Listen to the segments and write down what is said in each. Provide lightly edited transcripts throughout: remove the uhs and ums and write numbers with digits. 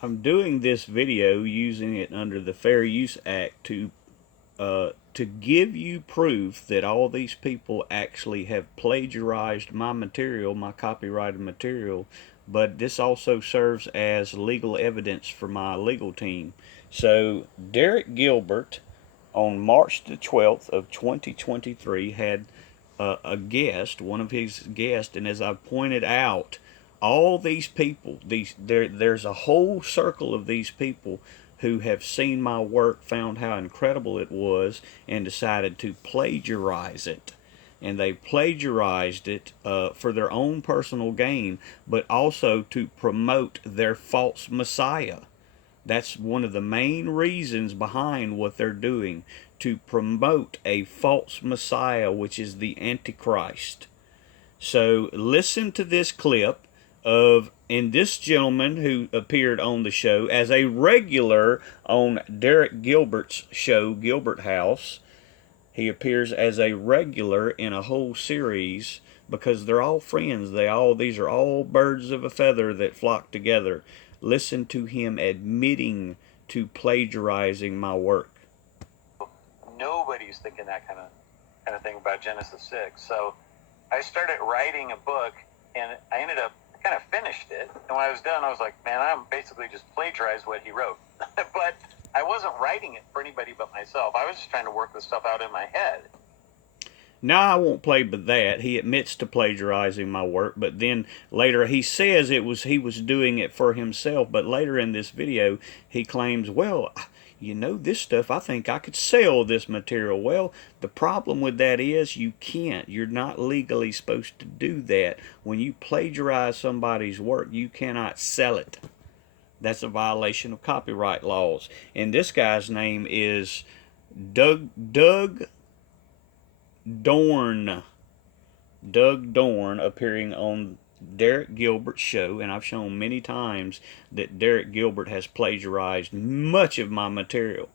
I'm doing this video using it under the Fair Use Act to give you proof that all these people actually have plagiarized my material, my copyrighted material, but this also serves as legal evidence for my legal team. So Derek Gilbert on March the 12th of 2023 had a guest, one of his guests, and as I pointed out, all these people, there's a whole circle of these people who have seen my work, found how incredible it was, and decided to plagiarize it. And they plagiarized it for their own personal gain, but also to promote their false messiah. That's one of the main reasons behind what they're doing, to promote a false Messiah, which is the Antichrist. So listen to this clip of, and this gentleman who appeared on the show as a regular on Derek Gilbert's show, Gilbert House. He appears as a regular in a whole series because they're all friends. These are all birds of a feather that flock together. Listen to him admitting to plagiarizing my work. Nobody's thinking that kind of thing about Genesis 6. So I started writing a book, and I ended up kind of finished it. And when I was done, I was like, man, I'm basically just plagiarized what he wrote. But I wasn't writing it for anybody but myself. I was just trying to work the stuff out in my head. Now I won't play but that. He admits to plagiarizing my work, but then later he says he was doing it for himself, but later in this video he claims, well, you know, this stuff, I think I could sell this material. Well, the problem with that is you can't. You're not legally supposed to do that. When you plagiarize somebody's work, you cannot sell it. That's a violation of copyright laws. And this guy's name is Doug Dorn. Doug Dorn, appearing on Derek Gilbert's show, and I've shown many times that Derek Gilbert has plagiarized much of my material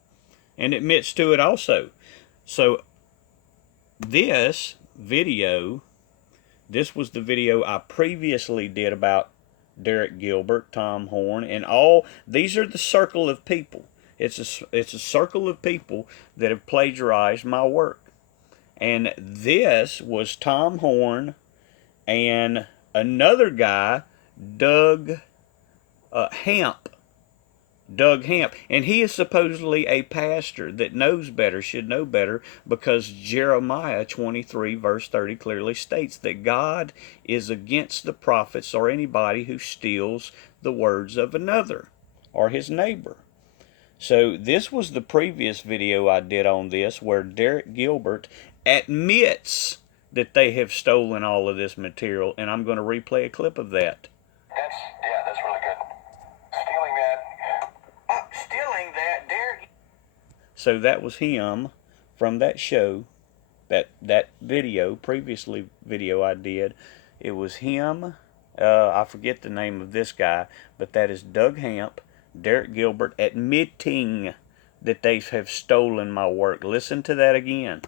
and admits to it also. So this video, this was the video I previously did about Derek Gilbert, Tom Horn, and all these are the circle of people. It's a circle of people that have plagiarized my work. And this was Tom Horn and another guy, Doug Hamp. Doug Hamp. And he is supposedly a pastor that knows better, should know better, because Jeremiah 23 verse 30 clearly states that God is against the prophets or anybody who steals the words of another or his neighbor. So this was the previous video I did on this, where Derek Gilbert admits that they have stolen all of this material, and I'm going to replay a clip of that. That's really good. Stealing that, Derek. So that was him from that show, that video, previously video I did. It was him. I forget the name of this guy, but that is Doug Hamp, Derek Gilbert admitting that they have stolen my work. Listen to that again.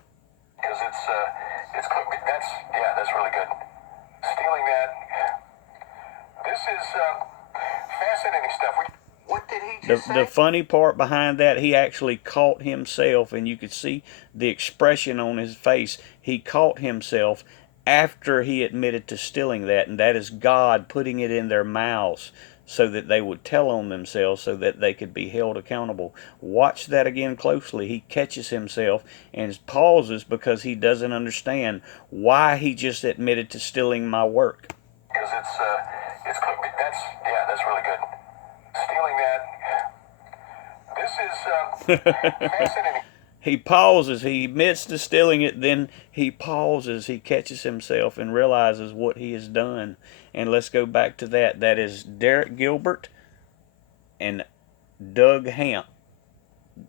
Because that's really good. Stealing that. This is fascinating stuff. What did he just say? The funny part behind that, he actually caught himself, and you could see the expression on his face. He caught himself after he admitted to stealing that, and that is God putting it in their mouths so that they would tell on themselves, so that they could be held accountable. Watch that again closely. He catches himself and pauses because he doesn't understand why he just admitted to stealing my work. Because that's really good. Stealing that. This is fascinating. He pauses. He admits to stealing it. Then he pauses. He catches himself and realizes what he has done. And let's go back to that. That is Derek Gilbert and Doug Hamp,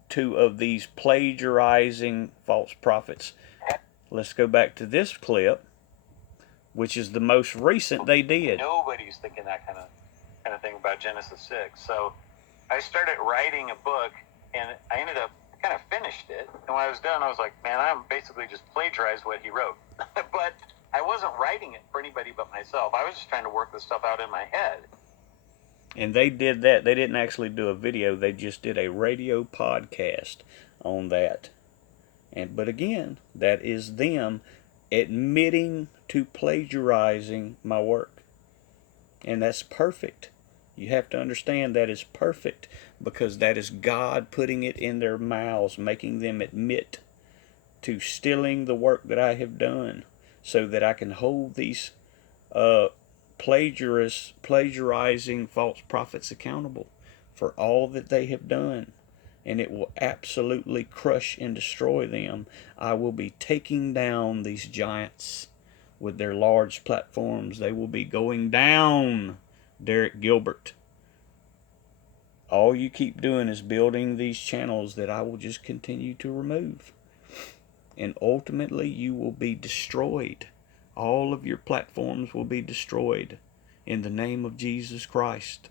two of these plagiarizing false prophets. Let's go back to this clip, which is the most recent they did. Nobody's thinking that kind of thing about Genesis 6. So I started writing a book, and I ended up kind of finished it. And when I was done, I was like, man, I'm basically just plagiarized what he wrote. But I wasn't writing it for anybody but myself. I was just trying to work the stuff out in my head. And they did that. They didn't actually do a video. They just did a radio podcast on that. But again, that is them admitting to plagiarizing my work. And that's perfect. You have to understand that is perfect, because that is God putting it in their mouths, making them admit to stealing the work that I have done, so that I can hold these plagiarizing false prophets accountable for all that they have done. And it will absolutely crush and destroy them. I will be taking down these giants with their large platforms. They will be going down, Derek Gilbert. All you keep doing is building these channels that I will just continue to remove. And ultimately you will be destroyed. All of your platforms will be destroyed in the name of Jesus Christ.